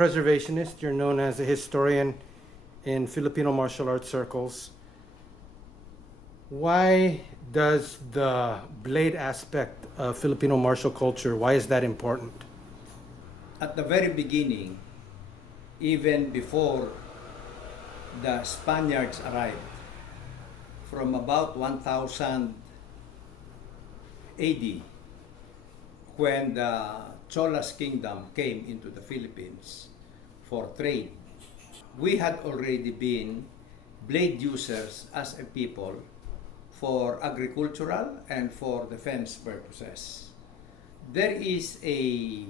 preservationist. You're known as a historian in Filipino martial arts circles. Why does the blade aspect of Filipino martial culture, why is that important? At the very beginning, even before the Spaniards arrived, from about 1000 AD, when the Cholas kingdom came into the Philippines for trade, we had already been blade users as a people for agricultural and for defense purposes. There is a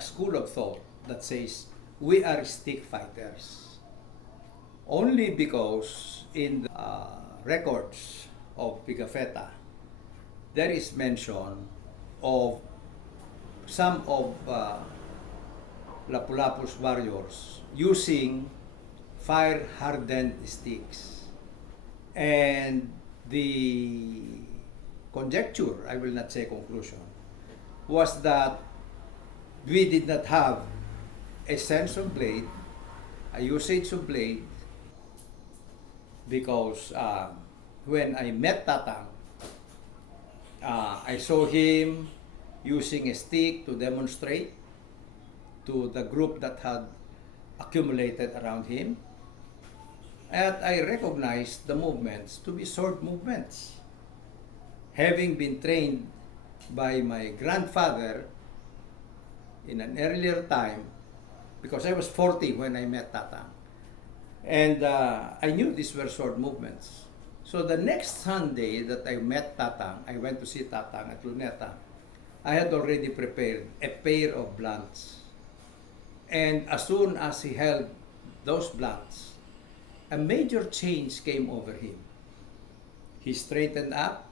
school of thought that says we are stick fighters only because in the records of Pigafetta there is mention of some of Lapu-Lapu's warriors using fire-hardened sticks. And the conjecture, I will not say conclusion, was that we did not have a sense of blade, a usage of blade, because when I met Tatang, I saw him using a stick to demonstrate to the group that had accumulated around him. And I recognized the movements to be sword movements. Having been trained by my grandfather in an earlier time, because I was 40 when I met Tatang, and I knew these were sword movements. So the next Sunday that I met Tatang, I went to see Tatang at Luneta. I had already prepared a pair of blunts. And as soon as he held those blunts, a major change came over him. He straightened up,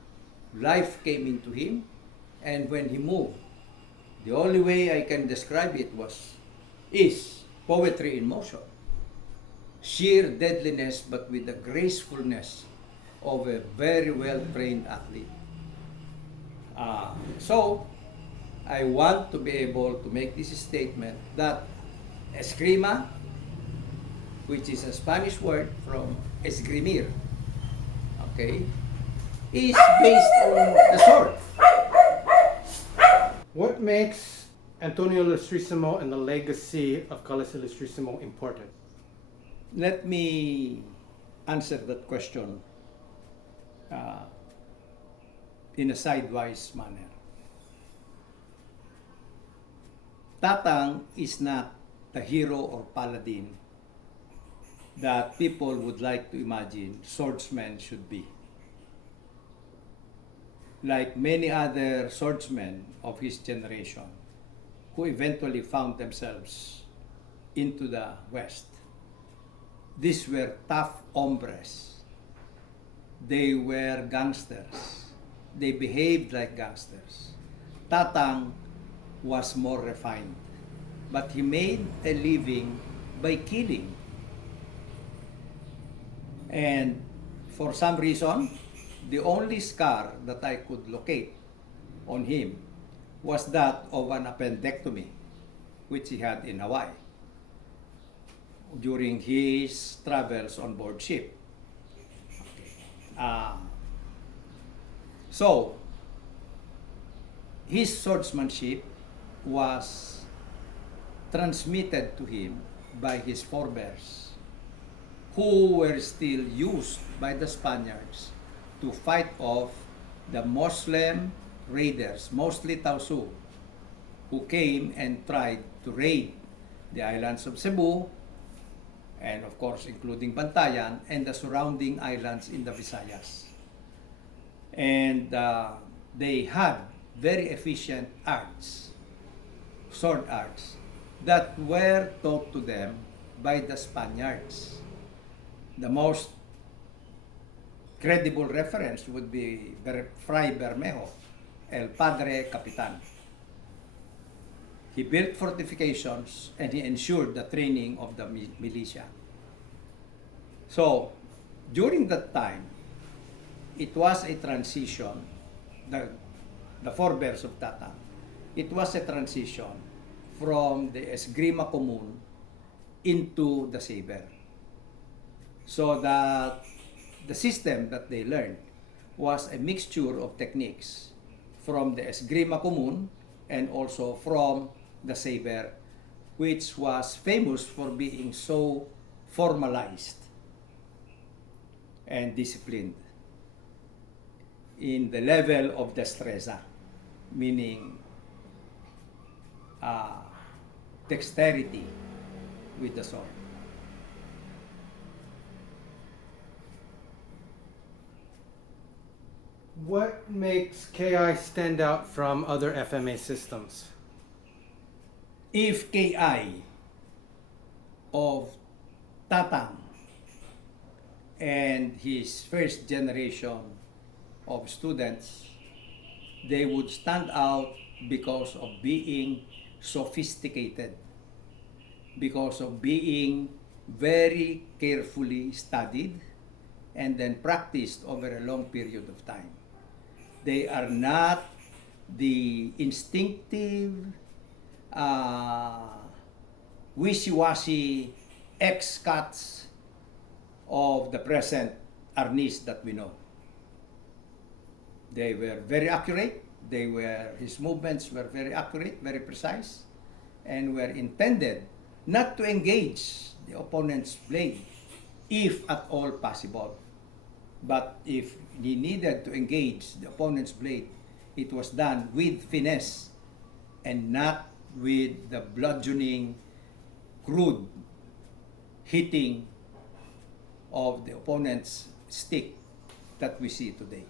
life came into him, and when he moved, the only way I can describe it is poetry in motion. Sheer deadliness, but with the gracefulness of a very well-trained athlete. So, I want to be able to make this statement that Escrima, which is a Spanish word from esgrimir, okay, is based on the sword. What makes Antonio Ilustrisimo and the legacy of Kalis Ilustrisimo important? Let me answer that question in a sidewise manner. Tatang is not the hero or paladin that people would like to imagine swordsmen should be. Like many other swordsmen of his generation who eventually found themselves into the West, these were tough hombres. They were gangsters. They behaved like gangsters. Tatang was more refined, but he made a living by killing. And for some reason, the only scar that I could locate on him was that of an appendectomy, which he had in Hawaii during his travels on board ship. So, his swordsmanship was transmitted to him by his forebears, who were still used by the Spaniards to fight off the Muslim raiders, mostly Tausug, who came and tried to raid the islands of Cebu, and of course including Bantayan and the surrounding islands in the Visayas. And they had very efficient arts, sword arts, that were taught to them by the Spaniards. The most credible reference would be Fray Bermejo, El Padre Capitan. He built fortifications and he ensured the training of the militia. So, during that time, it was a transition, the forebears of Tatang, it was a transition from the Escrima commune into the saber. So that the system that they learned was a mixture of techniques from the Escrima commune and also from the saber, which was famous for being so formalized and disciplined in the level of destreza, meaning dexterity with the sword. What makes KI stand out from other FMA systems? If KI of Tatang and his first generation of students, they would stand out because of being sophisticated, because of being very carefully studied and then practiced over a long period of time. They are not the instinctive, wishy-washy ex-cuts of the present arnis that we know. They were very accurate. His movements were very accurate, very precise, and were intended not to engage the opponent's blade, if at all possible. But if he needed to engage the opponent's blade, it was done with finesse and not with the bludgeoning, crude hitting of the opponent's stick that we see today.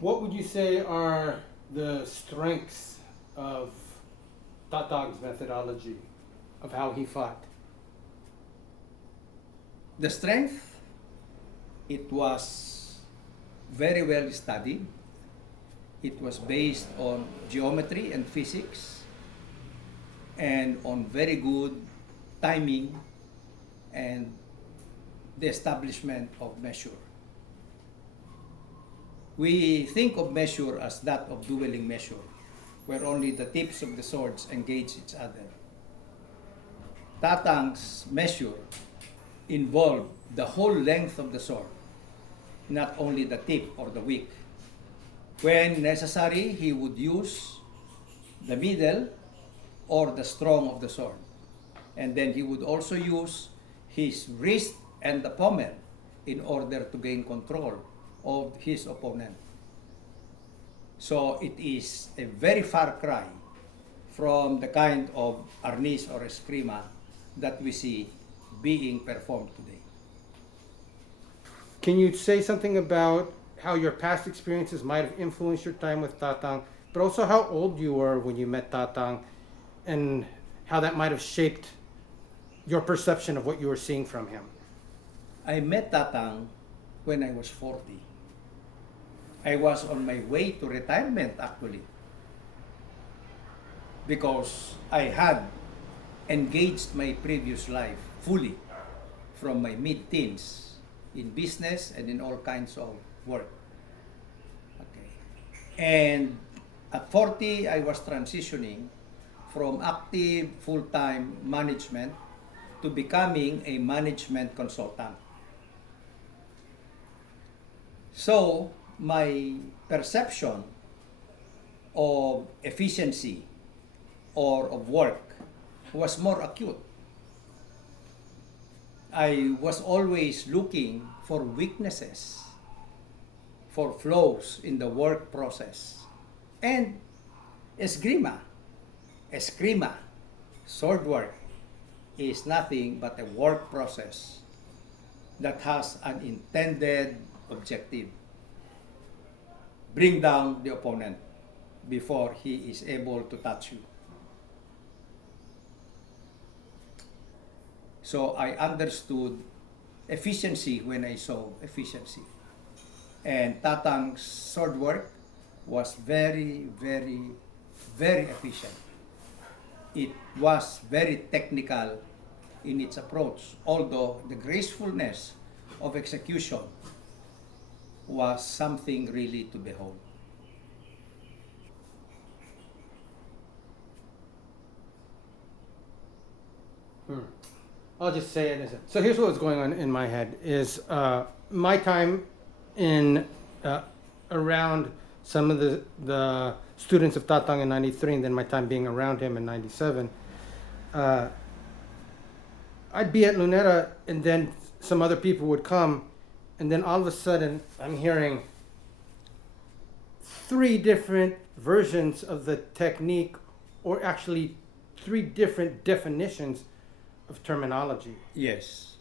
What would you say are the strengths of Tatang's methodology, of how he fought? The strength, it was very well studied. It was based on geometry and physics and on very good timing and the establishment of measure. We think of measure as that of dueling measure, where only the tips of the swords engage each other. Tatang's measure involved the whole length of the sword, not only the tip or the wick. When necessary, he would use the middle or the strong of the sword. And then he would also use his wrist and the pommel in order to gain control of his opponent. So it is a very far cry from the kind of arnis or escrima that we see being performed today. Can you say something about how your past experiences might have influenced your time with Tatang, but also how old you were when you met Tatang and how that might have shaped your perception of what you were seeing from him? I met Tatang when I was 40. I was on my way to retirement actually, because I had engaged my previous life fully from my mid-teens in business and in all kinds of work. Okay. And at 40, I was transitioning from active full-time management to becoming a management consultant. So my perception of efficiency or of work was more acute. I was always looking for weaknesses, for flaws in the work process. And esgrima, sword work, is nothing but a work process that has an intended objective. Bring down the opponent before he is able to touch you. So I understood efficiency when I saw efficiency. And Tatang's sword work was very, very, very efficient. It was very technical in its approach, although the gracefulness of execution was something really to behold. I'll just say it. So here's what was going on in my head: is my time in around some of the students of Tatang in '93, and then my time being around him in '97. I'd be at Luneta, and then some other people would come, and then all of a sudden I'm hearing 3 different versions of the technique, or actually 3 different definitions of terminology. Yes.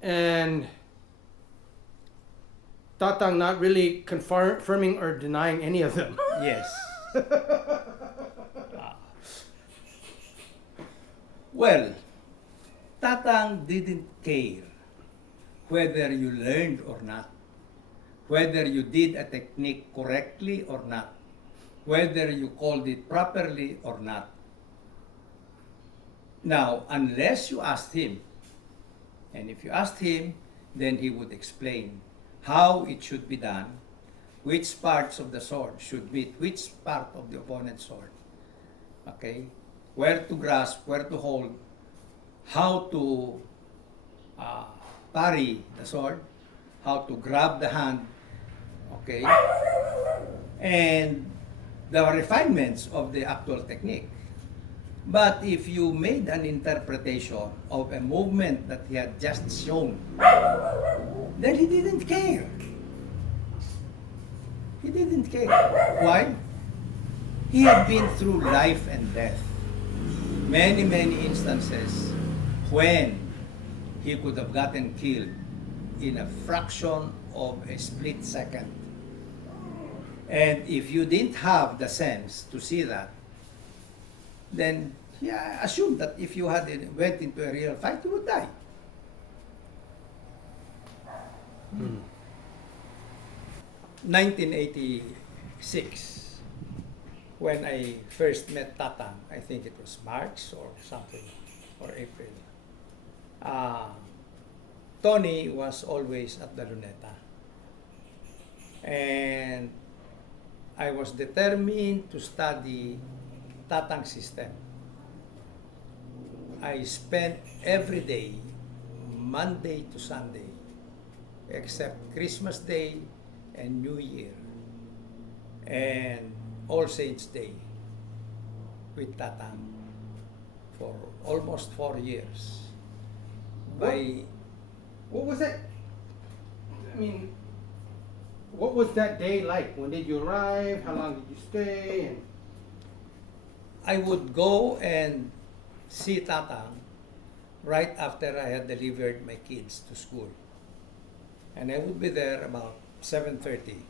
And Tatang not really confirming or denying any of them. Yes. Well, Tatang didn't care whether you learned or not, whether you did a technique correctly or not, whether you called it properly or not. Now, unless you asked him, and if you asked him, then he would explain how it should be done, which parts of the sword should meet which part of the opponent's sword. Okay? Where to grasp, where to hold, how to parry the sword, how to grab the hand, okay? And the refinements of the actual technique. But if you made an interpretation of a movement that he had just shown, then he didn't care. He didn't care. Why? He had been through life and death. Many, many instances when he could have gotten killed in a fraction of a split second. And if you didn't have the sense to see that, then I assume that if you went into a real fight, you would die. 1986, when I first met Tatang, I think it was March or something, or April. Tony was always at the Luneta. And I was determined to study Tatang system. I spent every day, Monday to Sunday, except Christmas Day and New Year, and All Saints Day, with Tatang for almost 4 years. What was that? I mean, what was that day like? When did you arrive? How long did you stay? And I would go and see Tatang right after I had delivered my kids to school. And I would be there about 7:30.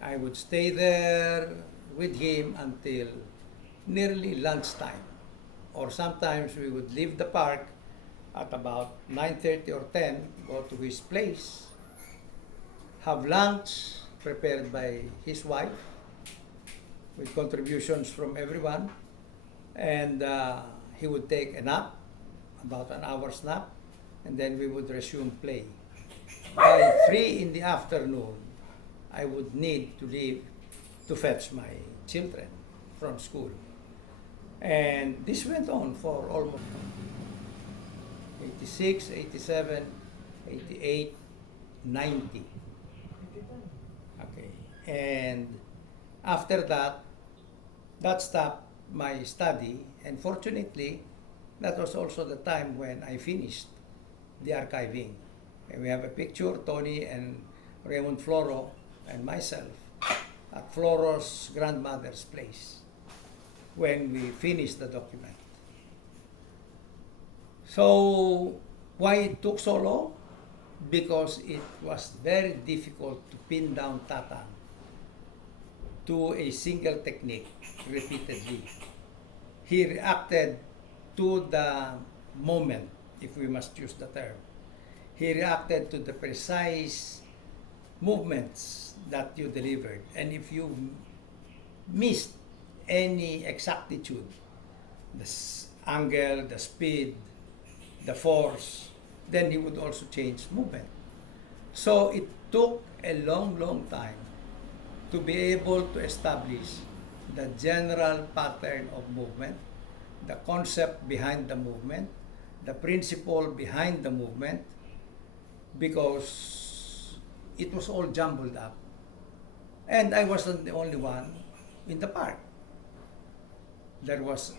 I would stay there with him until nearly lunchtime. Or sometimes we would leave the park at about 9:30 or 10, go to his place, have lunch prepared by his wife with contributions from everyone, and he would take a nap, about an hour's nap, and then we would resume play. By 3 in the afternoon, I would need to leave to fetch my children from school. And this went on for almost 86, 87, 88, 90. Okay. And after that, that stopped my study, and fortunately, that was also the time when I finished the archiving. And we have a picture, Tony and Raymond Floro and myself at Floro's grandmother's place when we finished the document. So, why it took so long? Because it was very difficult to pin down Tatang to a single technique repeatedly. He reacted to the moment, if we must use the term. He reacted to the precise movements that you delivered. And if you missed any exactitude, the angle, the speed, the force, then he would also change movement. So it took a long, long time to be able to establish the general pattern of movement, the concept behind the movement, the principle behind the movement, because it was all jumbled up. And I wasn't the only one in the park. There was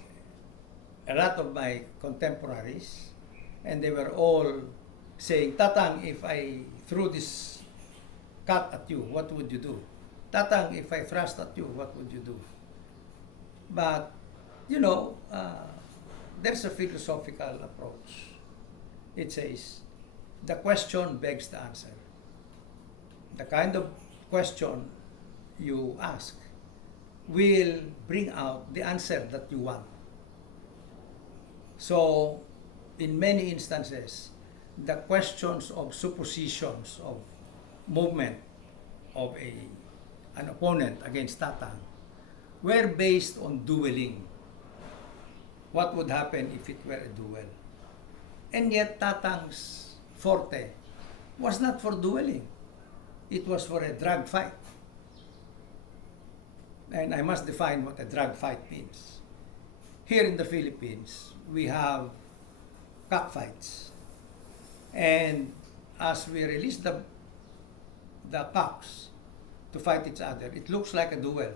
a lot of my contemporaries, and they were all saying, Tatang, if I threw this cut at you, what would you do? Tatang, if I thrust at you, what would you do? But, you know, there's a philosophical approach. It says, the question begs the answer. The kind of question you ask will bring out the answer that you want. So, in many instances, the questions of suppositions of movement of an opponent against Tatang were based on dueling. What would happen if it were a duel? And yet Tatang's forte was not for dueling. It was for a drag fight. And I must define what a drag fight means. Here in the Philippines, we have cockfights. And as we release the cocks to fight each other, it looks like a duel.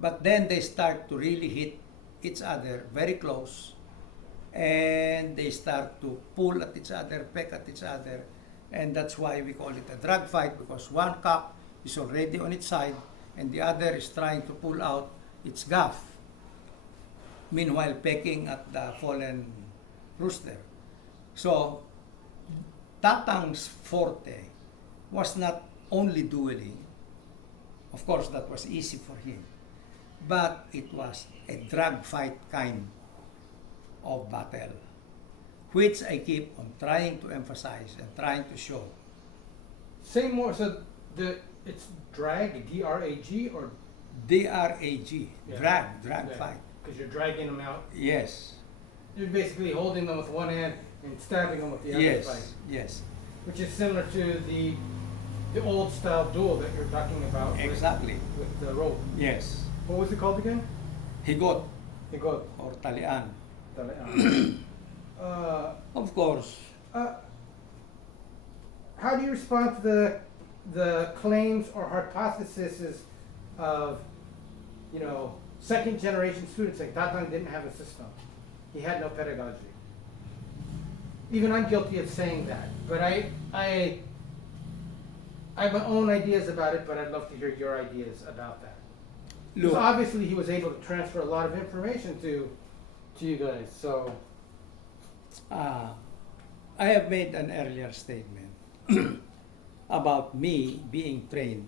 But then they start to really hit each other very close, and they start to pull at each other, peck at each other, and that's why we call it a drag fight, because one cock is already on its side and the other is trying to pull out its gaff, meanwhile pecking at the fallen rooster. So Tatang's forte was not only dueling. Of course, that was easy for him, but it was a drag fight kind of battle, which I keep on trying to emphasize and trying to show. Say more. So it's drag, D-R-A-G, or D-R-A-G, Yeah. drag fight. Because you're dragging them out. Yes, You're basically holding them with one hand and stabbing them with the other. yes, Fight, yes, which is similar to the old style duel that you're talking about. exactly, With the rope. yes. What was it called again? Higot Higot. or talian. Of course, How do you respond to the claims or hypotheses of, second generation students saying Tatang didn't have a system. He had no pedagogy. Even I'm guilty of saying that, but I have my own ideas about it, but I'd love to hear your ideas about that. Because look, obviously he was able to transfer a lot of information to you guys, so. I have made an earlier statement about me being trained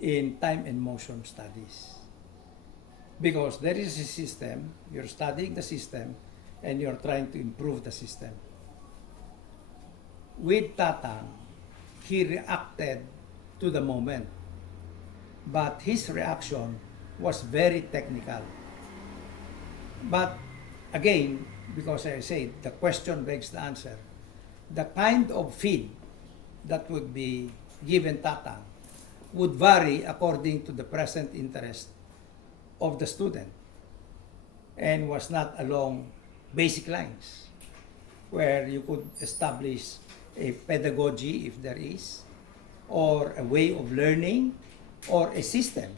in time and motion studies. Because there is a system, you're studying the system, and you're trying to improve the system. With Tatang, he reacted to the moment, but his reaction was very technical. But again, because I said the question begs the answer, the kind of feed that would be given Tatang would vary according to the present interest of the student, and was not along basic lines where you could establish a pedagogy, if there is, or a way of learning, or a system.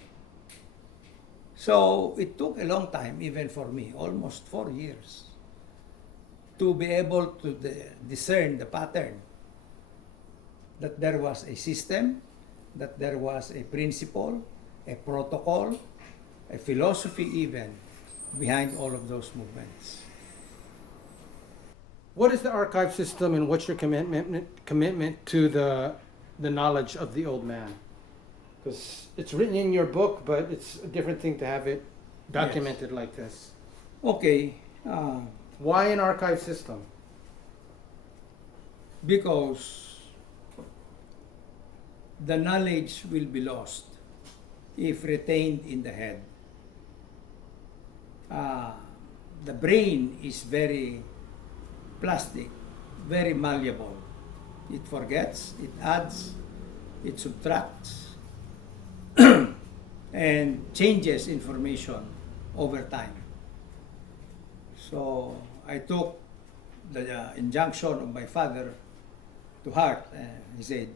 So it took a long time, even for me, almost 4 years, to be able to discern the pattern, that there was a system, that there was a principle, a protocol, a philosophy even, behind all of those movements. What is the archive system, and what's your commitment to the knowledge of the old man? Because it's written in your book, but it's a different thing to have it documented like this. Okay, Why an archive system? because the knowledge will be lost if retained in the head. The brain is very plastic, very malleable. It forgets, it adds, it subtracts. and changes information over time. So I took the injunction of my father to heart. He said,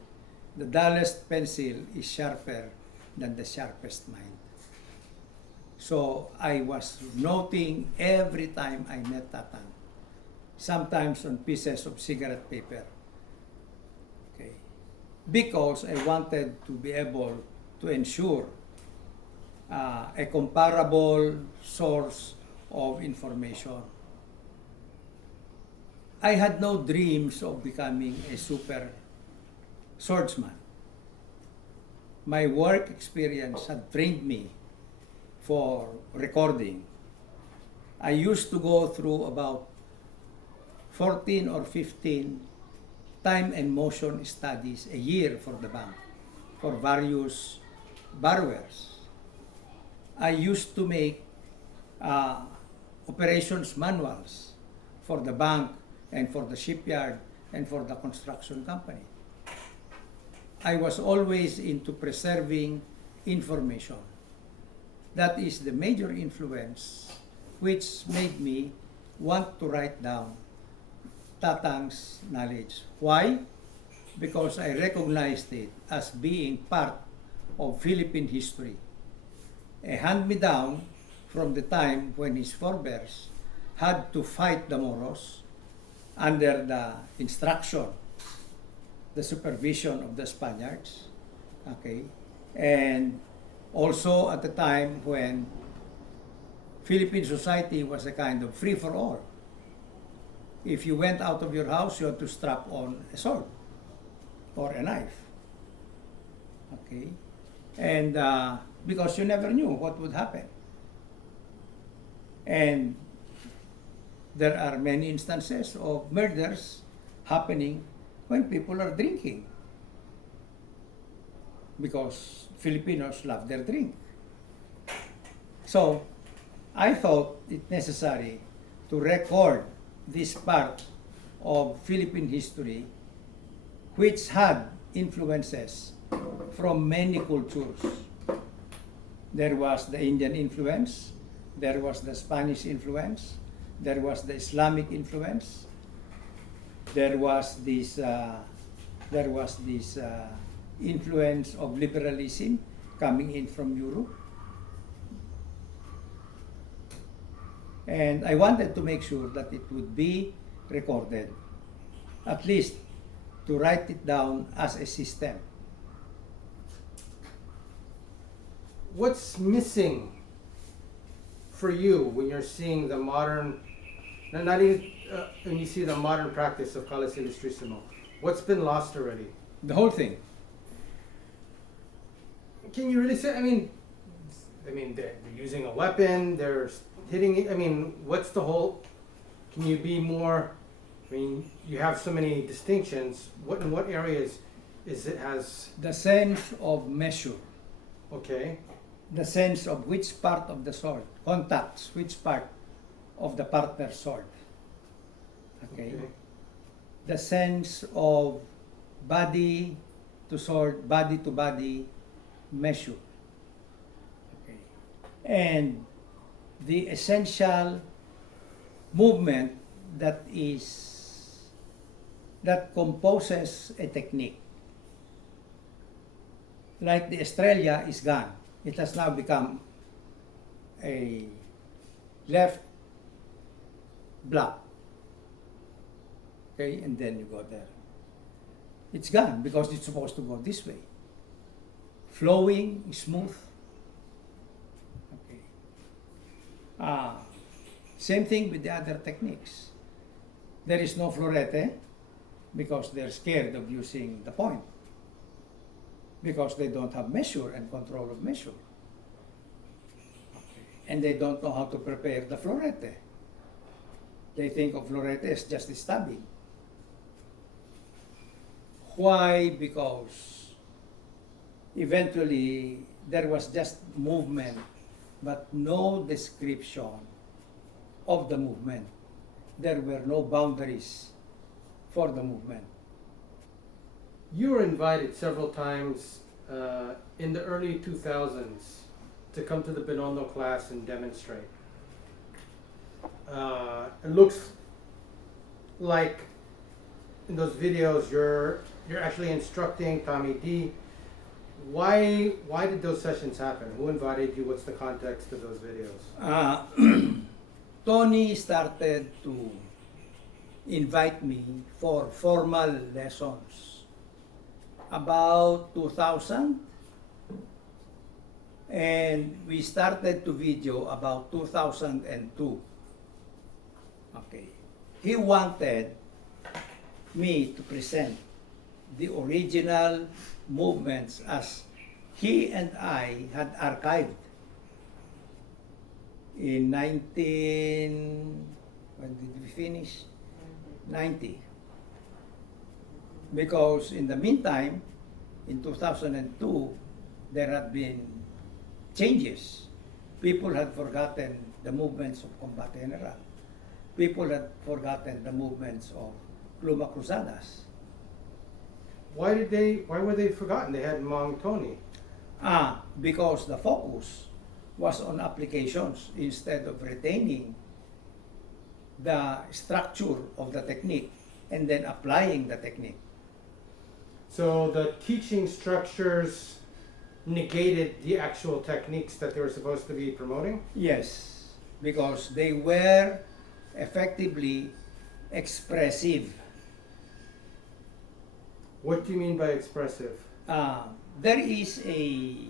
the dullest pencil is sharper than the sharpest mind. So I was noting every time I met Tatang, sometimes on pieces of cigarette paper. Okay. Because I wanted to be able to ensure a comparable source of information. I had no dreams of becoming a super swordsman. My work experience had trained me for recording. I used to go through about 14 or 15 time and motion studies a year for the bank, for various borrowers. I used to make operations manuals for the bank and for the shipyard and for the construction company. I was always into preserving information. That is the major influence which made me want to write down Tatang's knowledge. Why? Because I recognized it as being part of Philippine history. A hand-me-down from the time when his forebears had to fight the Moros under the instruction, the supervision of the Spaniards, okay, and also at the time when Philippine society was a kind of free-for-all. If you went out of your house, you had to strap on a sword or a knife, okay, and because you never knew what would happen. And there are many instances of murders happening when people are drinking, because Filipinos love their drink. So I thought it necessary to record this part of Philippine history which had influences from many cultures. There was the Indian influence, there was the Spanish influence, there was the Islamic influence, there was this influence of liberalism coming in from Europe. And I wanted to make sure that it would be recorded, at least to write it down as a system. What's missing for you when you're seeing the modern, not even when you see the modern practice of Kalis Ilustrisimo? What's been lost already? The whole thing. Can you really say? I mean, they're using a weapon. They're hitting it. I mean, what's the whole? Can you be more? I mean, you have so many distinctions. What in what areas is it has? The sense of measure. Okay. The sense of which part of the sword contacts which part of the partner's sword. Okay. The sense of body to sword, body to body measure. Okay. And the essential movement that composes a technique. Like the Estrella is gone. It has now become a left block. Okay, and then you go there. It's gone because it's supposed to go this way. Flowing, smooth. Okay. Same thing with the other techniques. There is no florete because they're scared of using the point, because they don't have measure and control of measure. Okay. And they don't know how to prepare the florete. They think of florete as just stabbing. Why? Because eventually there was just movement, but no description of the movement. There were no boundaries for the movement. You were invited several times in the early 2000s to come to the Binondo class and demonstrate. It looks like in those videos you're actually instructing Tommy D. Why did those sessions happen? Who invited you? What's the context of those videos? Tony started to invite me for formal lessons about 2000, and we started to video about 2002. Okay. He wanted me to present the original movements as he and I had archived in when did we finish? 90. Because in the meantime, in 2002, there had been changes. People had forgotten the movements of Combat General. People had forgotten the movements of Pluma Cruzadas. Why were they forgotten? They had Mang Tony. Because the focus was on applications instead of retaining the structure of the technique and then applying the technique. So the teaching structures negated the actual techniques that they were supposed to be promoting? Yes, because they were effectively expressive. What do you mean by expressive? There is a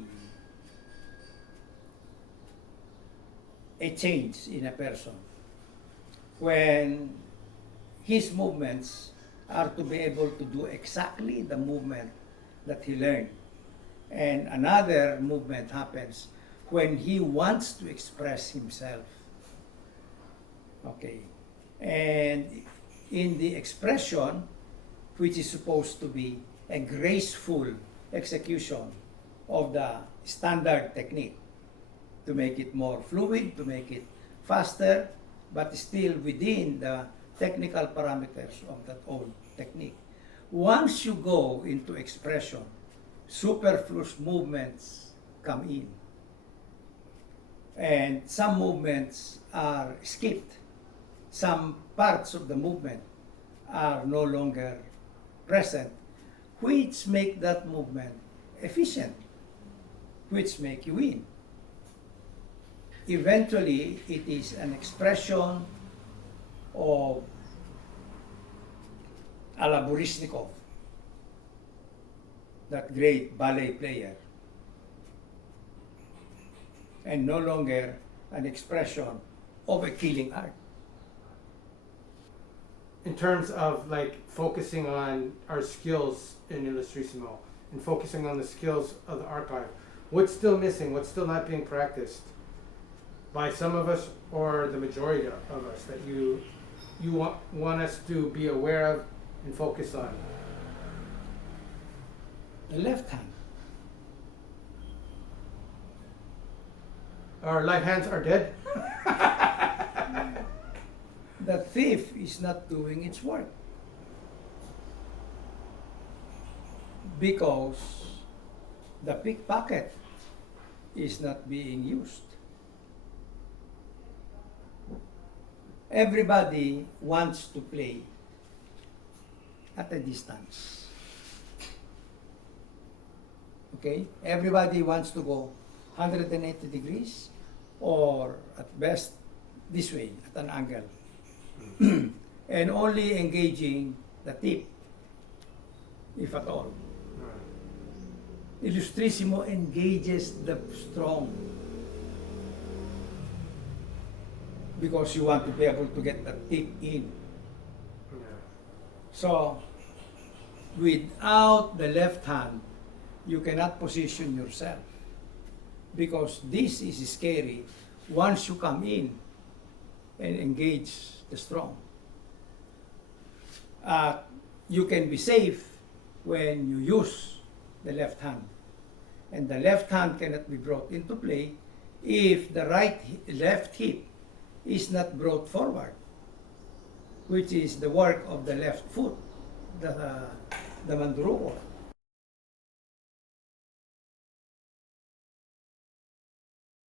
change in a person when his movements are to be able to do exactly the movement that he learned. And another movement happens when he wants to express himself. Okay. And in the expression, which is supposed to be a graceful execution of the standard technique, to make it more fluid, to make it faster, but still within the technical parameters of that old technique. Once you go into expression, superfluous movements come in. And some movements are skipped. Some parts of the movement are no longer present, which make that movement efficient, which make you win. Eventually, it is an expression of Ala Borisnikov, that great ballet player, and no longer an expression of a killing art. In terms of like focusing on our skills in Ilustrisimo and focusing on the skills of the archive, what's still missing? What's still not being practiced by some of us or the majority of us that you want us to be aware of and focus on? The left hand. Our light hands are dead? The thief is not doing its work because the pickpocket is not being used. Everybody wants to play at a distance. Okay? Everybody wants to go 180 degrees or at best this way at an angle. And only engaging the tip, if at all. Ilustrisimo engages the strong because you want to be able to get the tip in. So, without the left hand, you cannot position yourself because this is scary once you come in and engage the strong. You can be safe when you use the left hand. And the left hand cannot be brought into play if the left hip is not brought forward, which is the work of the left foot, the manduroko.